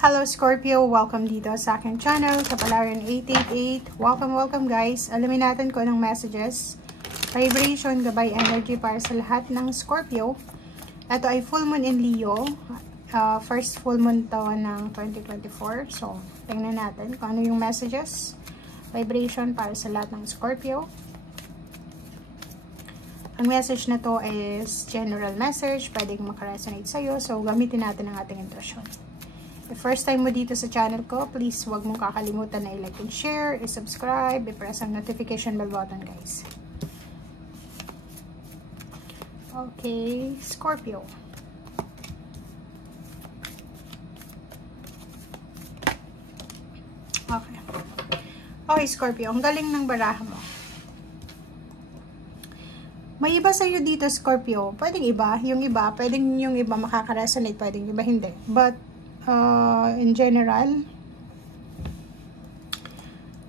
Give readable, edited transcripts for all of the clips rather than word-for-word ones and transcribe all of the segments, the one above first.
Hello Scorpio! Welcome dito sa aking channel, Kapalaran 888. Welcome guys! Alamin natin kung anong messages, vibration, gabay, energy para sa lahat ng Scorpio. Ito ay full moon in Leo. First full moon to ng 2024. So, tingnan natin kung ano yung messages, vibration para sa lahat ng Scorpio. Ang message na to is general message, pwedeng makaresonate sa'yo. So, gamitin natin ang ating intuition. If first time mo dito sa channel ko, please huwag mong kakalimutan na i-like and share, i-subscribe, i-press ang notification bell button, guys. Okay, Scorpio. Okay, Scorpio, ang galing ng baraha mo. May iba sa'yo dito, Scorpio. Pwedeng iba. Yung iba, pwedeng yung iba makaka-resonate, pwedeng iba hindi. But, in general,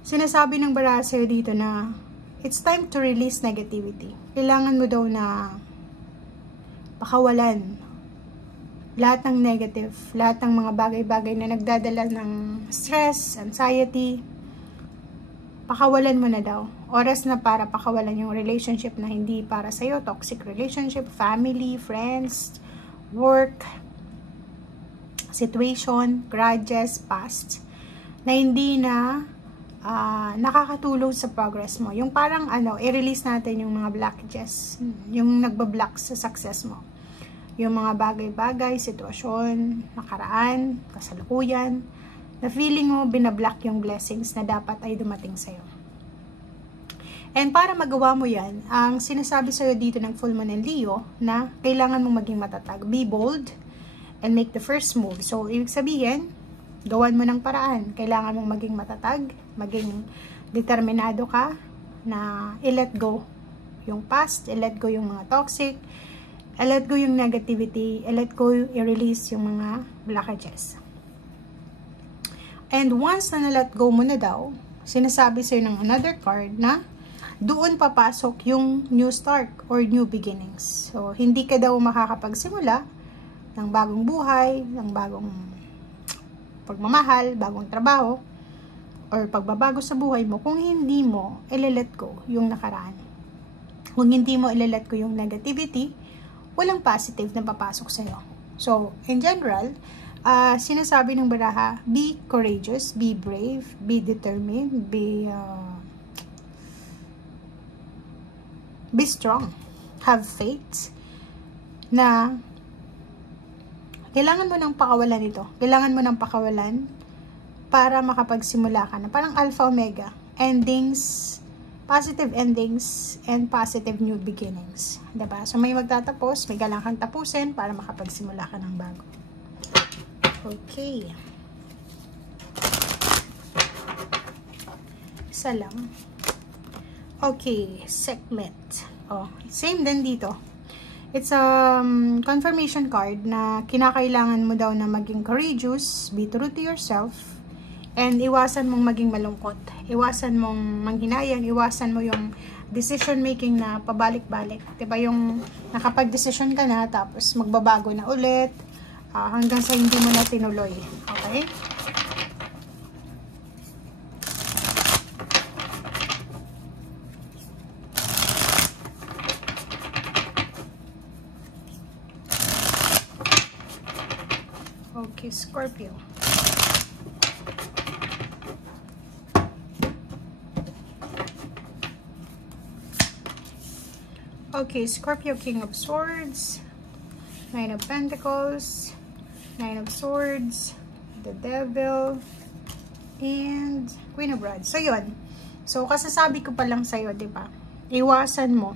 sinasabi ng baraha sa'yo dito na it's time to release negativity. Kailangan mo daw na pakawalan lahat ng negative, lahat ng mga bagay-bagay na nagdadala ng stress, anxiety. Pakawalan mo na daw. Oras na para pakawalan yung relationship na hindi para sa'yo, toxic relationship, family, friends, work, situation, grudges, past, na hindi na nakakatulong sa progress mo. Yung parang i-release natin yung mga blockages, yung nagbablock sa success mo. Yung mga bagay-bagay, sitwasyon, nakaraan, kasalukuyan, na feeling mo binablock yung blessings na dapat ay dumating sa'yo. And para magawa mo yan, ang sinasabi sa'yo dito ng full moon in Leo na kailangan mong maging matatag. Be bold and make the first move. So, ibig sabihin, gawan mo ng paraan. Kailangan mong maging matatag, maging determinado ka na i-let go yung past, i-let go yung mga toxic, i-let go yung negativity, i-let go, i-release yung mga blockages. And once na na-let go mo na daw, sinasabi sa'yo ng another card na doon papasok yung new start or new beginnings. So, hindi ka daw makakapagsimula ng bagong buhay, ng bagong pagmamahal, bagong trabaho, or pagbabago sa buhay mo kung hindi mo i-let go yung nakaraan. Kung hindi mo i-let go yung negativity, walang positive na papasok sa'yo. So, in general, sinasabi ng baraha, be courageous, be brave, be determined, be strong, have faith, na kailangan mo ng pakawalan ito. Kailangan mo ng pakawalan para makapagsimula ka na. Parang alpha omega. Endings, positive endings, and positive new beginnings. Diba? So, may magtatapos, may galang kang tapusin para makapagsimula ka ng bago. Okay. Isa lang. Okay. Segment. Same din dito. It's a confirmation card na kinakailangan mo daw na maging courageous, be true to yourself, and iwasan mong maging malungkot. Iwasan mong manghinayang, iwasan mo yung decision making na pabalik-balik. Diba yung nakapag-decision ka na, tapos magbabago na ulit, hanggang sa hindi mo na tinuloy. Okay? Okay, Scorpio. Okay, Scorpio, King of Swords, Nine of Pentacles, Nine of Swords, the Devil, and Queen of Rods. So, yun. So, kasasabi ko pa lang sa'yo, diba? Iwasan mo.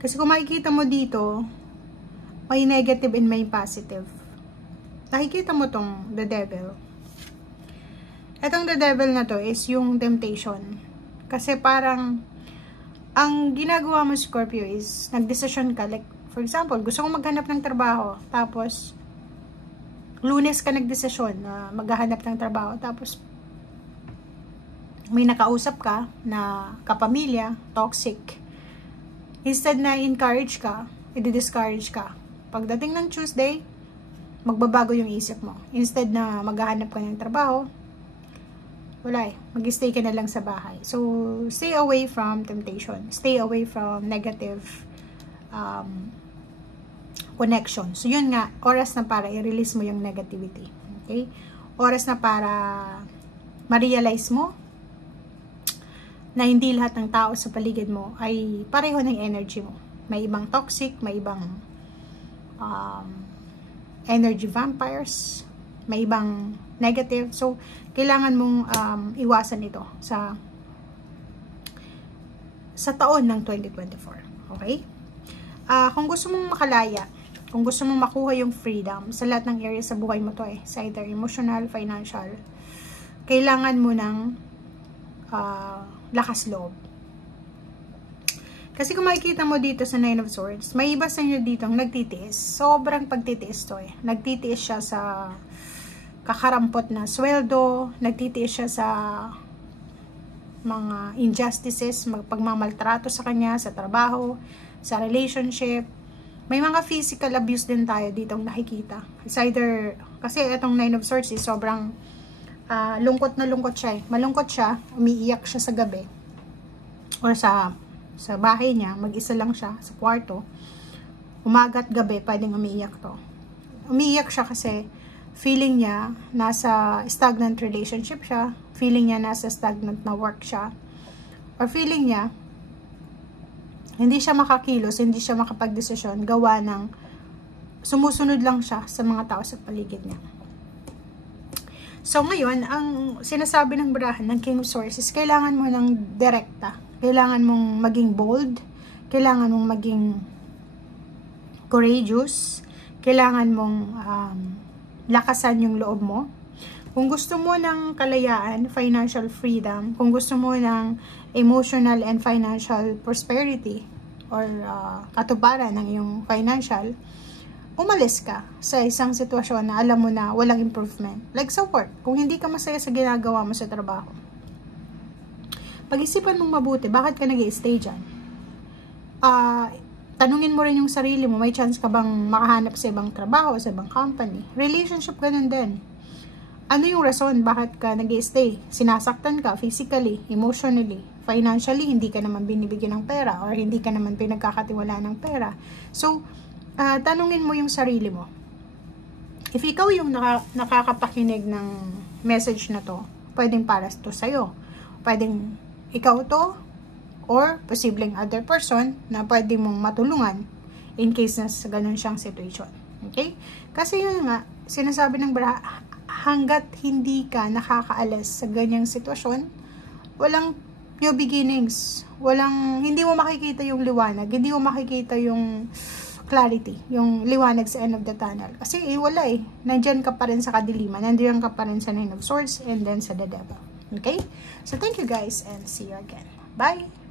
Kasi kung makikita mo dito, may negative and may positive. Nakikita mo tong the Devil. Etong the Devil na to is yung temptation. Kasi parang, ang ginagawa mo, Scorpio, is nagdesisyon ka. Like, for example, gusto kong maghanap ng trabaho. Tapos, Lunes ka nagdesisyon na maghahanap ng trabaho. Tapos, may nakausap ka na kapamilya, toxic. Instead na encourage ka, i-discourage ka. Pagdating ng Tuesday, magbabago yung isip mo. Instead na maghahanap ka ng trabaho, wala eh. Mag-stay ka na lang sa bahay. So, stay away from temptation. Stay away from negative connection. So, yun nga, oras na para i-release mo yung negativity. Okay? Oras na para ma-realize mo na hindi lahat ng tao sa paligid mo ay pareho ng energy mo. May ibang toxic, may ibang energy vampires, may ibang negative. So, kailangan mong iwasan ito sa taon ng 2024. Okay? Kung gusto mong makalaya, kung gusto mong makuha yung freedom sa lahat ng area sa buhay mo to sa either emotional, financial, kailangan mo ng lakas loob. Kasi kung makikita mo dito sa 9 of Swords, may iba sa inyo dito ang nagtitiis. Sobrang pagtitiis to Nagtitiis siya sa kakarampot na sweldo, nagtitiis siya sa mga injustices, pagmamaltrato sa kanya, sa trabaho, sa relationship. May mga physical abuse din tayo dito nakikita. It's either, kasi itong 9 of Swords sobrang lungkot na lungkot siya Malungkot siya, umiiyak siya sa gabi. Or sa bahay niya, mag-isa lang siya sa kwarto. Umaga at gabi, pwedeng umiiyak to. Umiiyak siya kasi feeling niya nasa stagnant relationship siya, feeling niya nasa stagnant na work siya, or feeling niya hindi siya makakilos, hindi siya makapagdesisyon, gawa ng sumusunod lang siya sa mga tao sa paligid niya. So ngayon, ang sinasabi ng barahan ng King of Swords is kailangan mo ng direkta. Kailangan mong maging bold, kailangan mong maging courageous, kailangan mong lakasan yung loob mo. Kung gusto mo ng kalayaan, financial freedom, kung gusto mo ng emotional and financial prosperity, or katuparan ng iyong financial, umalis ka sa isang sitwasyon na alam mo na walang improvement. Like sa work, kung hindi ka masaya sa ginagawa mo sa trabaho, pag-isipan mong mabuti, bakit ka nag-i-stay dyan? Tanungin mo rin yung sarili mo, may chance ka bang makahanap sa ibang trabaho, sa ibang company? Relationship, ganun din. Ano yung rason bakit ka nag-i-stay? Sinasaktan ka physically, emotionally, financially, hindi ka naman binibigyan ng pera, or hindi ka naman pinagkakatiwalaan ng pera. So, tanungin mo yung sarili mo. If ikaw yung nakakapakinig ng message na to, pwedeng para to sa'yo. Pwedeng ikaw to, or posibleng other person na pwede mong matulungan in case na sa ganun siyang situation. Okay? Kasi yun nga, sinasabi ng baraha, hanggat hindi ka nakakaalis sa ganyang sitwasyon, walang new beginnings. Hindi mo makikita yung liwanag, hindi mo makikita yung clarity, yung liwanag sa end of the tunnel. Kasi wala nandyan ka pa rin sa kadiliman, nandyan ka pa rin sa 9 of Swords, and then sa the Devil. Okay? So, thank you guys, and see you again. Bye!